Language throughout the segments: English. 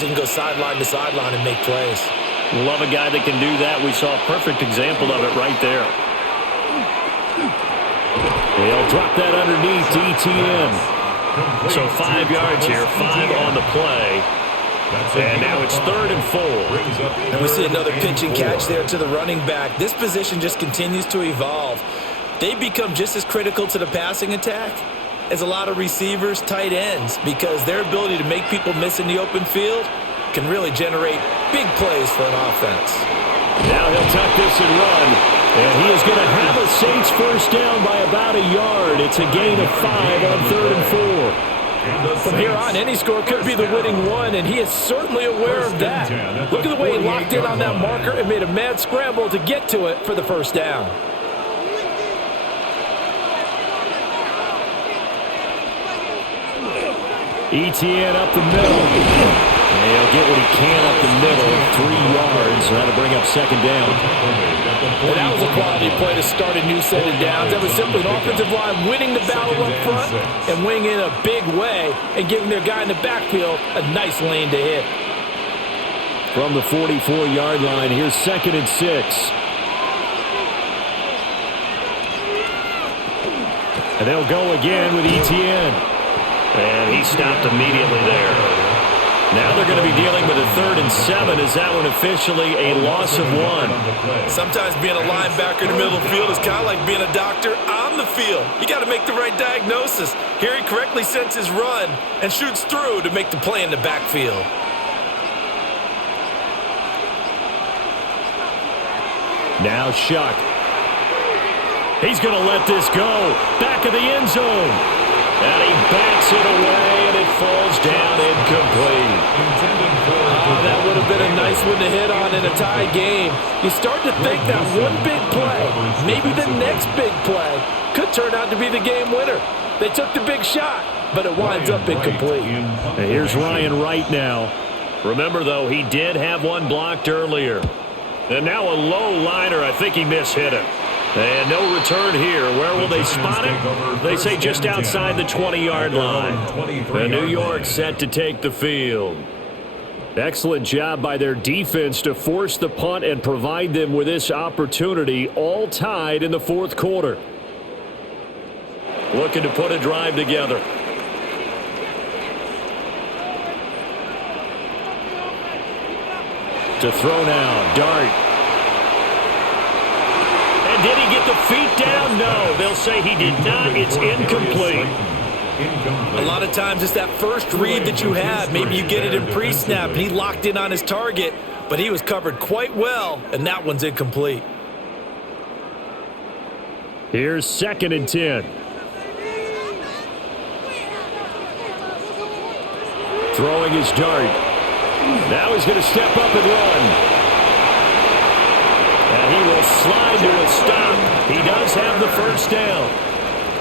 He can go sideline to sideline and make plays. Love a guy that can do that. We saw a perfect example of it right there. They'll drop that underneath to ETN. So 5 yards here, 5 on the play. And now it's 3rd and 4. And we see another pitch and catch there to the running back. This position just continues to evolve. They become just as critical to the passing attack as a lot of receivers, tight ends, because their ability to make people miss in the open field can really generate big plays for an offense. Now he'll tuck this and run. And he is going to have a Saints first down by about a yard. It's a gain of 5 on 3rd and 4. From here on, any score could be the winning one, and he is certainly aware of that. Look at the way he locked in on that marker and made a mad scramble to get to it for the first down. ETN up the middle. And he'll get what he can up the middle, 3 yards, and that'll bring up 2nd down. And that was a quality play to start a new set of downs. That was simply an offensive line winning the battle up front and winning in a big way and giving their guy in the backfield a nice lane to hit. From the 44-yard line, here's 2nd and 6. And they'll go again with ETN. And he stopped immediately there. Now they're going to be dealing with a 3rd and 7. Is that one officially a loss of 1? Sometimes being a linebacker in the middle of the field is kind of like being a doctor on the field. You got to make the right diagnosis. Here he correctly sends his run and shoots through to make the play in the backfield. Now Shuck. He's going to let this go. Back of the end zone. And he backs it away, and it falls down incomplete. Oh, that would have been a nice one to hit on in a tie game. You start to think that one big play, maybe the next big play, could turn out to be the game winner. They took the big shot, but it winds up incomplete. And here's Ryan Wright now. Remember, though, he did have one blocked earlier. And now a low liner. I think he mishit it. And no return here. Where will they spot it? They say just outside the 20-yard line. And New York set to take the field. Excellent job by their defense to force the punt and provide them with this opportunity, all tied in the 4th quarter. Looking to put a drive together. To throw now, Dart. Did he get the feet down? No. They'll say he did not. It's incomplete. A lot of times it's that first read that you have. Maybe you get it in pre-snap, and he locked in on his target, but he was covered quite well, and that one's incomplete. Here's 2nd and 10. Throwing his Dart. Now he's going to step up and run. And he will slide to a stop. He does have the first down.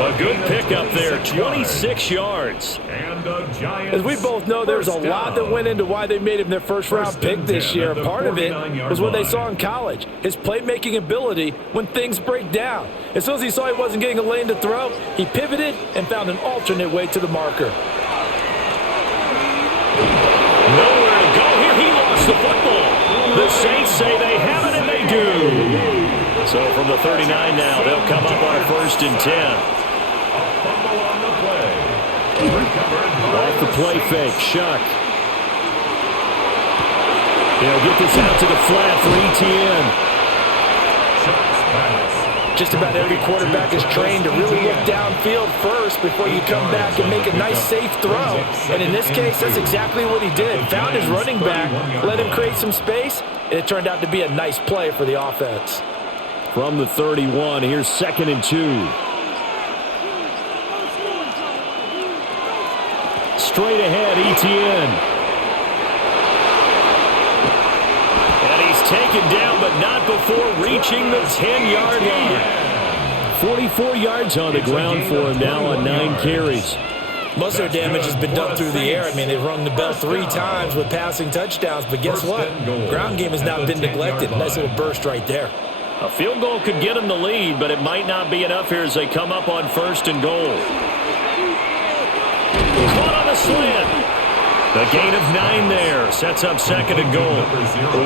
A good pickup there, 26 yards. As we both know, there's a lot that went into why they made him their first-round pick this year. Part of it was what they saw in college, his playmaking ability when things break down. As soon as he saw he wasn't getting a lane to throw, he pivoted and found an alternate way to the marker. Nowhere to go here. He lost the football. The Saints say they have it, and they do. So from the 39 now, they'll come up on a 1st and 10. Off the play fake, Shuck. He'll get this out to the flat for ETN. Just about every quarterback is trained to really look downfield first before you come back and make a nice, safe throw. And in this case, that's exactly what he did. Found his running back, let him create some space, and it turned out to be a nice play for the offense. From the 31, here's 2nd and 2. Straight ahead, ETN. Taken down, but not before reaching the 10-yard line. 44 yards on the ground for him now on 9 carries. Most of their damage has been done through the air. I mean, they've rung the bell 3 times with passing touchdowns, but guess what? Ground game has not been neglected. Nice little burst right there. A field goal could get them the lead, but it might not be enough here as they come up on 1st and goal. Caught on the slant. The gain of 9 there sets up second and goal.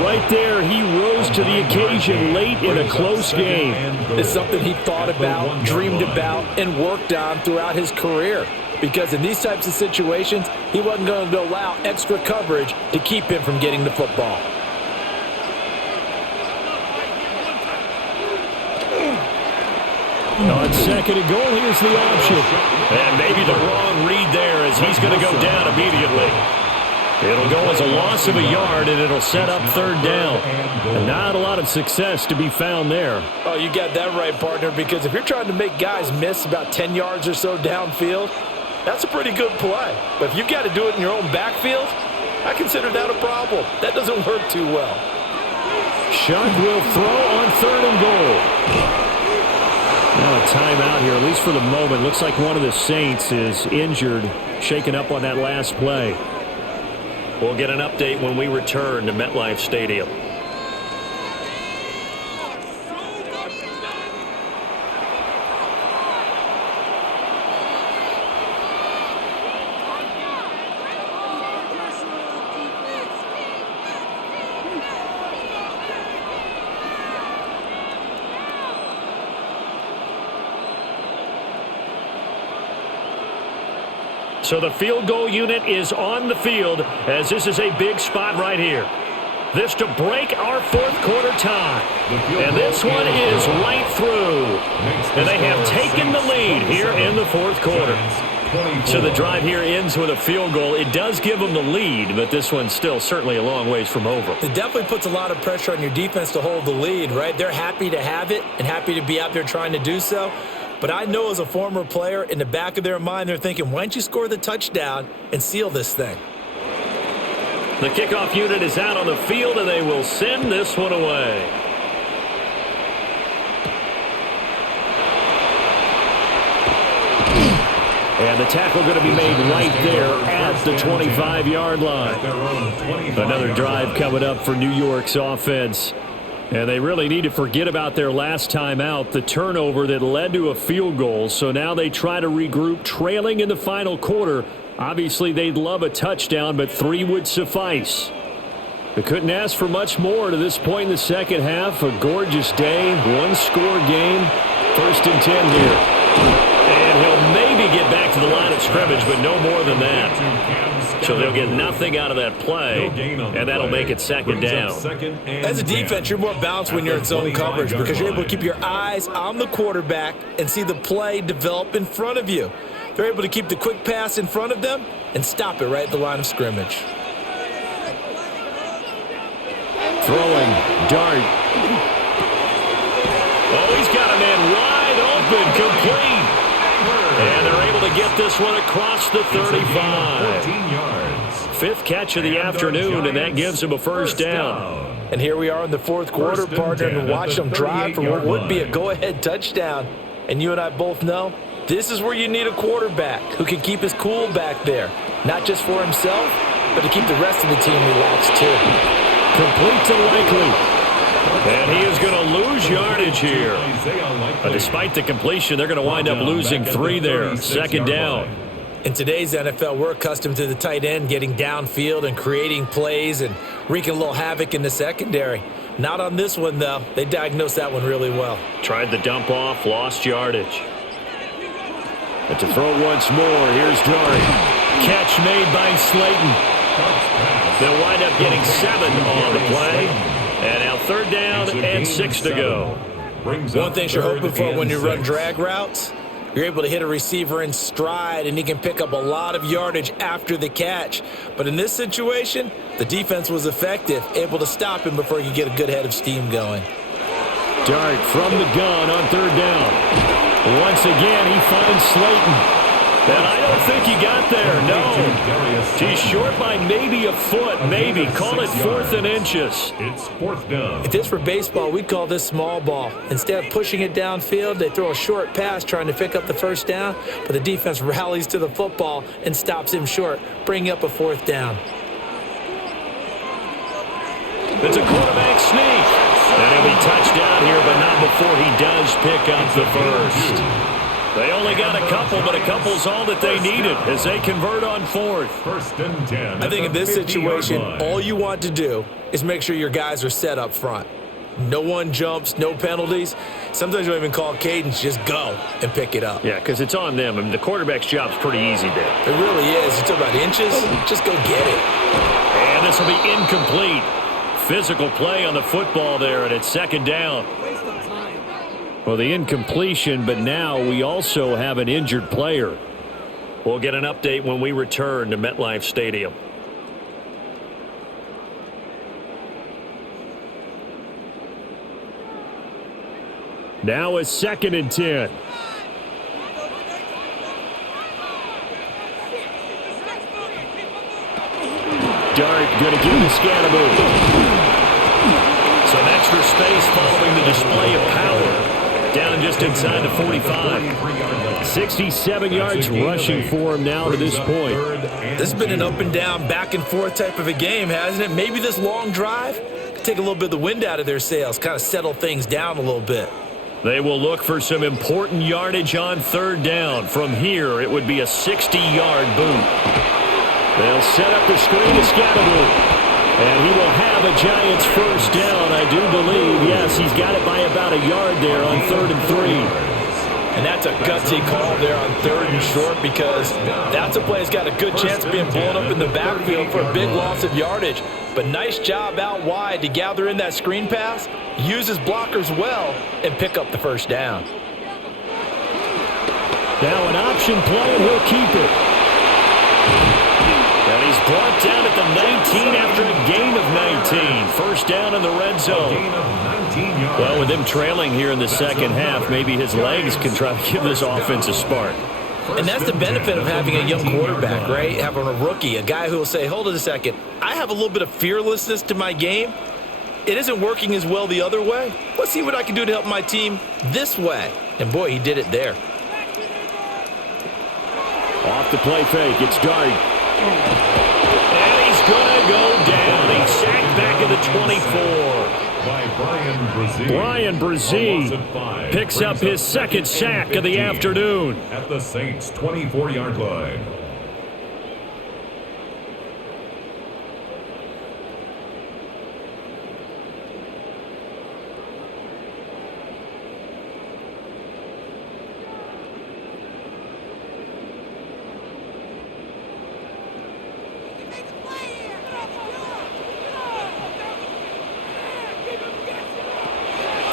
Right there, he rose to the occasion late in a close game. It's something he thought about, dreamed about, and worked on throughout his career. Because in these types of situations, he wasn't going to allow extra coverage to keep him from getting the football. On second and goal, here's the option. And maybe the wrong read there as he's going to go down immediately. It'll go as a loss of a yard, and it'll set up third down. And not a lot of success to be found there. Oh, you got that right, partner, because if you're trying to make guys miss about 10 yards or so downfield, that's a pretty good play. But if you've got to do it in your own backfield, I consider that a problem. That doesn't work too well. Shuck will throw on third and goal. Now a timeout here, at least for the moment. Looks like one of the Saints is injured, shaken up on that last play. We'll get an update when we return to MetLife Stadium. So the field goal unit is on the field as this is a big spot right here. This to break our fourth quarter tie. And this one is right through. And they have taken the lead here in the fourth quarter. So the drive here ends with a field goal. It does give them the lead, but this one's still certainly a long ways from over. It definitely puts a lot of pressure on your defense to hold the lead, right? They're happy to have it and happy to be out there trying to do so. But I know as a former player, in the back of their mind, they're thinking, why don't you score the touchdown and seal this thing? The kickoff unit is out on the field, and they will send this one away. And the tackle going to be made right there at the 25-yard line. Another drive coming up for New York's offense. And they really need to forget about their last time out, the turnover that led to a field goal. So now they try to regroup, trailing in the final quarter. Obviously, they'd love a touchdown, but 3 would suffice. They couldn't ask for much more to this point in the second half. A gorgeous day, one-score game, 1st and 10 here. And he'll maybe get back to the line of scrimmage, but no more than that. So they'll get nothing out of that play, and that'll make it second down. As a defense, you're more balanced when you're in zone coverage because you're able to keep your eyes on the quarterback and see the play develop in front of you. They're able to keep the quick pass in front of them and stop it right at the line of scrimmage. Throwing, dart. Oh, he's got a man wide open, complete. And they're able to get this one across the 35. 5th catch of the afternoon, and that gives him a first down. And here we are in the fourth quarter, partner, and watch them drive for what would be a go-ahead touchdown. And you and I both know this is where you need a quarterback who can keep his cool back there, not just for himself, but to keep the rest of the team relaxed too. Complete to Likely. And he is going to lose yardage here. But despite the completion, they're going to wind up losing 3 there. Second down. In today's NFL, we're accustomed to the tight end getting downfield and creating plays and wreaking a little havoc in the secondary. Not on this one, though. They diagnosed that one really well. Tried the dump off, lost yardage. But to throw once more, here's Dart. Catch made by Slayton. They'll wind up getting 7 on the play. And now 3rd down and 6 to go. One thing you're hoping for when you run drag routes, you're able to hit a receiver in stride, and he can pick up a lot of yardage after the catch. But in this situation, the defense was effective, able to stop him before he could get a good head of steam going. Dart from the gun on 3rd down. Once again, he finds Slayton. And I don't think he got there, no. He's short by maybe a foot, maybe. Call it 4th and inches. It's 4th down. If this were baseball, we'd call this small ball. Instead of pushing it downfield, they throw a short pass trying to pick up the first down, but the defense rallies to the football and stops him short, bringing up a 4th down. It's a quarterback sneak. And he'll be touched down here, but not before he does pick up the first. They only got a couple, but a couple's all that they needed as they convert on fourth. First and 10. I think in this situation, all you want to do is make sure your guys are set up front. No one jumps, no penalties. Sometimes you don't even call cadence, just go and pick it up. Yeah, because it's on them. I mean, the quarterback's job's pretty easy there. It really is. You talk about inches, just go get it. And this will be incomplete. Physical play on the football there, and it's second down. Well, the incompletion, but now we also have an injured player. We'll get an update when we return to MetLife Stadium. Now it's second and 10. Dart going to give the Scatterbo. Some extra space following the display of power. Down just inside the 45. 67 yards rushing for him now to this point. This has been an up and down, back and forth type of a game, hasn't it? Maybe this long drive could take a little bit of the wind out of their sails, kind of settle things down a little bit. They will look for some important yardage on third down. From here, it would be a 60-yard boot. They'll set up the screen to Scatterbo. And he will have a Giants first down, I do believe. Yes, he's got it by about a yard there on 3rd and 3. And that's a gutsy call there on 3rd and short, because that's a play that's got a good chance of being blown up in the backfield for a big loss of yardage. But nice job out wide to gather in that screen pass, use his blockers well, and pick up the first down. Now an option play, and he'll keep it. And he's brought down at the 19 after a gain of 19. First down in the red zone. Well, with him trailing here in the second half, maybe his legs can try to give this offense a spark. And that's the benefit of having a young quarterback, right? Having a rookie, a guy who will say, hold it a second, I have a little bit of fearlessness to my game. It isn't working as well the other way. Let's see what I can do to help my team this way. And boy, he did it there. Off the play fake, it's Dart. And he's going to go down. He's sacked back at the 24. Brian Brzee picks up his second sack of the afternoon. At the Saints' 24-yard line.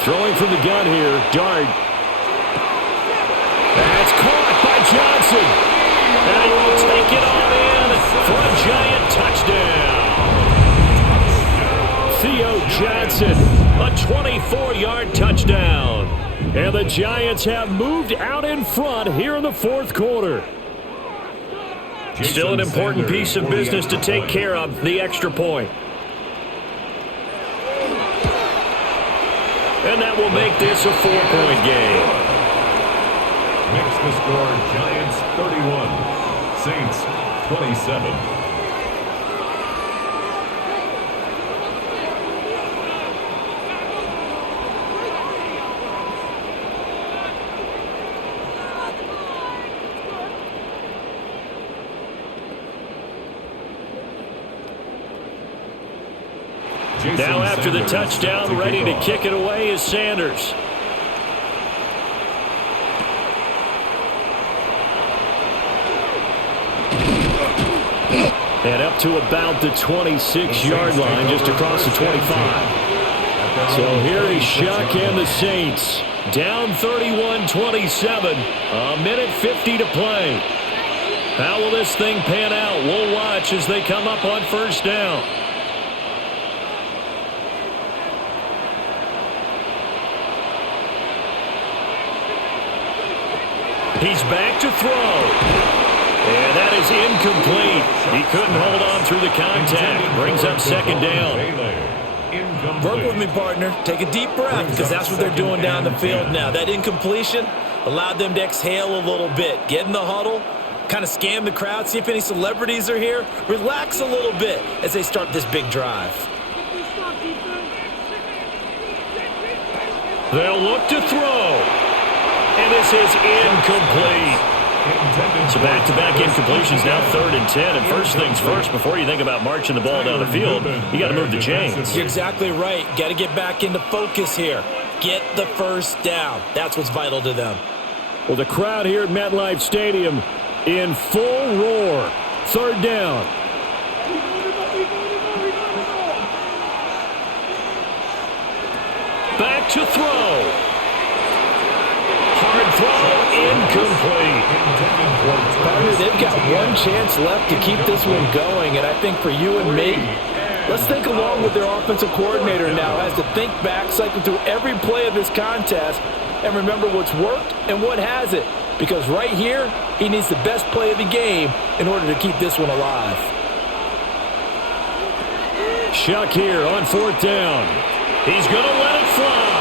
Throwing from the gun here, Dart. That's caught by Johnson. And he will take it on in for a Giant touchdown. Theo Johnson, a 24-yard touchdown. And the Giants have moved out in front here in the fourth quarter. Still an important piece of business to take care of, the extra point. And that will make this a 4-point game. Makes the score Giants 31, Saints 27. Now after the touchdown, ready to kick it away is Sanders. And up to about the 26-yard line, just across the 25. So here is Shuck and the Saints. Down 31-27, a minute 50 to play. How will this thing pan out? We'll watch as they come up on first down. He's back to throw. And that is incomplete. He couldn't hold on through the contact. Brings up second down. Work with me, partner. Take a deep breath, because that's what they're doing down the field now. That incompletion allowed them to exhale a little bit. Get in the huddle, kind of scan the crowd, see if any celebrities are here. Relax a little bit as they start this big drive. They'll look to throw. And this is incomplete. So back-to-back incompletions, now 3rd and 10. And first things first, before you think about marching the ball down the field, you got to move the chains. You're exactly right. Got to get back into focus here. Get the first down. That's what's vital to them. Well, the crowd here at MetLife Stadium in full roar. 3rd down. Back to throw. Hard throw, incomplete. Partner, they've got one chance left to keep this one going, and I think for you and me, let's think along with their offensive coordinator now as to think back, cycle through every play of this contest, and remember what's worked and what hasn't. Because right here, he needs the best play of the game in order to keep this one alive. Shuck here on 4th down. He's going to let it fly.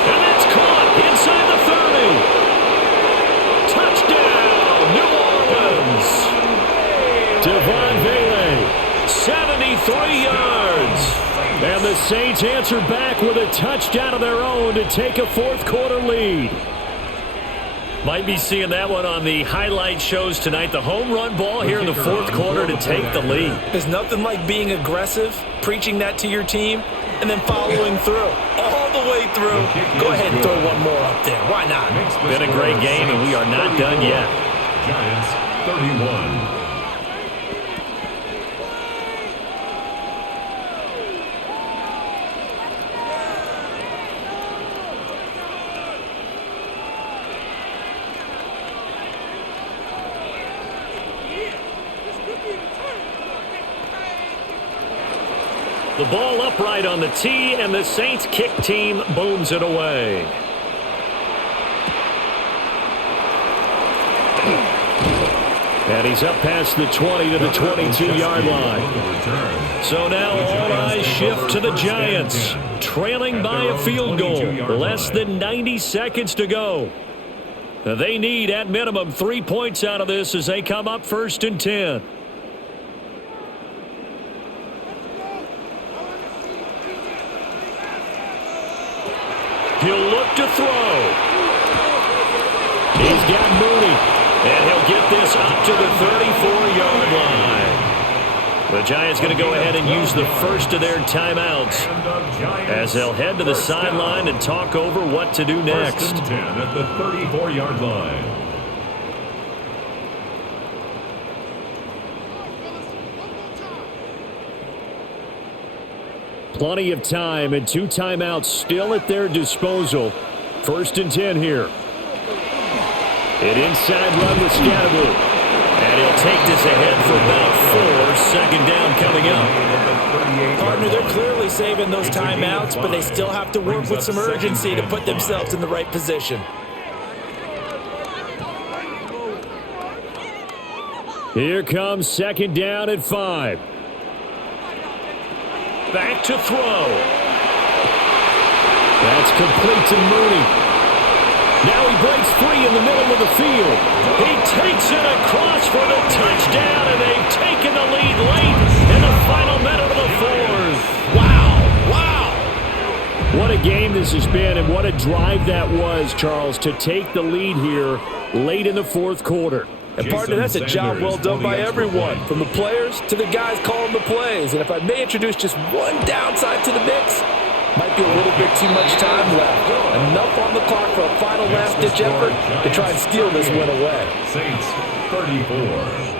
And it's caught inside the 30. Touchdown, New Orleans. Devon Vele, 73 yards. And the Saints answer back with a touchdown of their own to take a 4th quarter lead. Might be seeing that one on the highlight shows tonight. The home run ball here in the 4th quarter to take the lead. There's nothing like being aggressive, preaching that to your team, and then following through. All the way through. Go ahead and throw one more up there. Why not? Been a great game, and we are not done yet. Giants 31. The ball upright on the tee, and the Saints kick team booms it away. And he's up past the 20 to the 22-yard line. So now all eyes shift to the Giants, trailing by a field goal. Less than 90 seconds to go. They need, at minimum, 3 points out of this as they come up 1st and 10. He'll look to throw. He's got Mooney. And he'll get this up to the 34-yard line. The Giants going to go ahead and use the first of their timeouts as they'll head to the sideline and talk over what to do next. 1st and 10 at the 34-yard line. Plenty of time and 2 timeouts still at their disposal. 1st and 10 here. An inside run with Scatterblue. And he'll take this ahead for about 4. 2nd down coming up. Partner, they're clearly saving those timeouts, but they still have to work with some urgency to put themselves in the right position. Here comes 2nd down at 5. Back to throw. That's complete to Mooney. Now he breaks free in the middle of the field. He takes it across for the touchdown, and they've taken the lead late in the final minute of the 4th. Wow. What a game this has been, and what a drive that was, Charles, to take the lead here late in the 4th quarter. And partner, that's a job well done by everyone, from the players to the guys calling the plays. And if I may introduce just one downside to the mix, might be a little bit too much time left. Enough on the clock for a final last-ditch effort to try and steal this win away. Saints 34.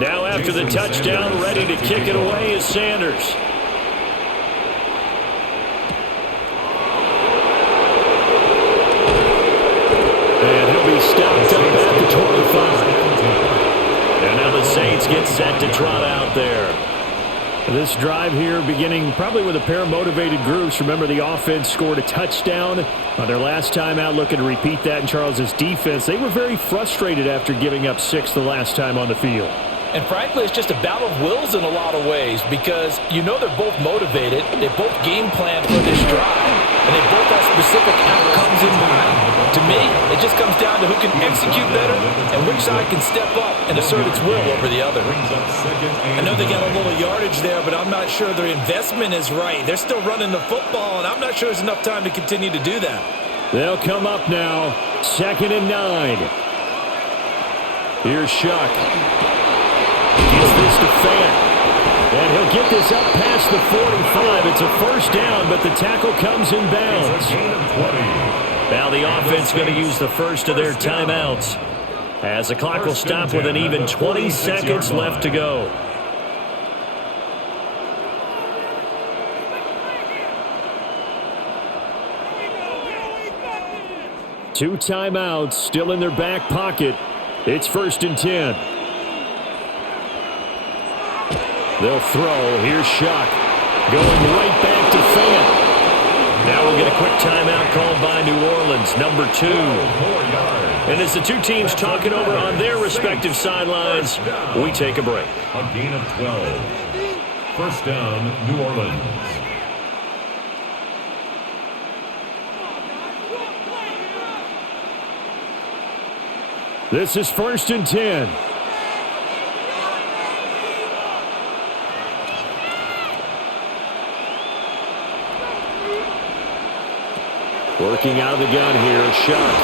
Now after the touchdown, ready to kick it away is Sanders. And he'll be stopped up at the 25. And now the Saints get set to trot out there. This drive here beginning probably with a pair of motivated groups. Remember, the offense scored a touchdown on their last time out, looking to repeat that in Charles's defense. They were very frustrated after giving up 6 the last time on the field. And frankly, it's just a battle of wills in a lot of ways because you know they're both motivated. They both game plan for this drive. and they both have specific outcomes in mind. To me, it just comes down to who can execute better and which side can step up and assert its will over the other. I know they got a little yardage there, but I'm not sure their investment is right. They're still running the football, and I'm not sure there's enough time to continue to do that. They'll come up now, 2nd and 9. Here's Shuck. Gets this to Fant. And he'll get this up past the 45. It's a first down, but the tackle comes in bounds. Now the offense going to use the first of their timeouts, as the clock will stop with an even 20 seconds left to go. Two timeouts still in their back pocket. It's 1st and 10. They'll throw. Here's Shuck. Going right back to Fant. Now we'll get a quick timeout called by New Orleans, number 2. And as the two teams talking over on their respective sidelines, we take a break. A gain of 12. First down, New Orleans. This is 1st and 10. Working out of the gun here, Shuck.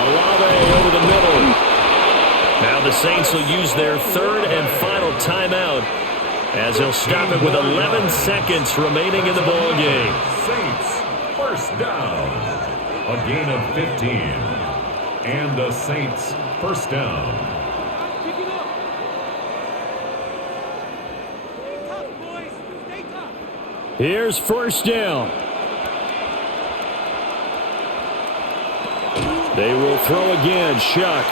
Olave over the middle. Now the Saints will use their 3rd and final timeout, as they'll stop it with 11 seconds remaining in the ball game. Saints, first down. A gain of 15. And the Saints, first down. Here's 1st down. They will throw again. Shuck.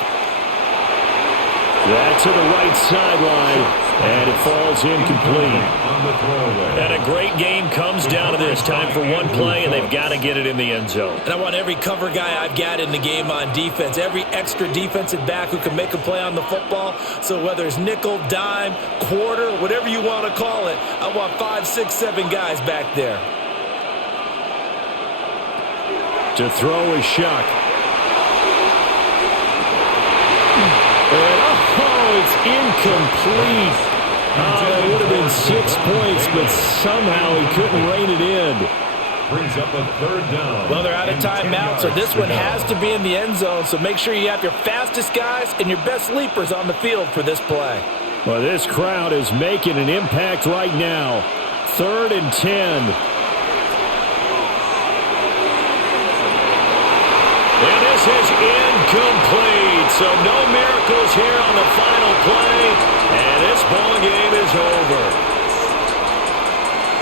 That to the right sideline, and it falls incomplete. And a great game comes down to this. Time for one play, and they've got to get it in the end zone. And I want every cover guy I've got in the game on defense, every extra defensive back who can make a play on the football. So whether it's nickel, dime, quarter, whatever you want to call it, I want 5, 6, 7 guys back there. To throw is Shuck. And it's incomplete. It would have been 6 points, but somehow he couldn't rein it in. Brings up a 3rd down. Well, they're out of timeout, so this one has to be in the end zone. So make sure you have your fastest guys and your best leapers on the field for this play. Well, this crowd is making an impact right now. 3rd and 10. And this is incomplete. So no miracles here on the final play. And this ball game is over.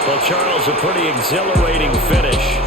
Well, Charles, a pretty exhilarating finish.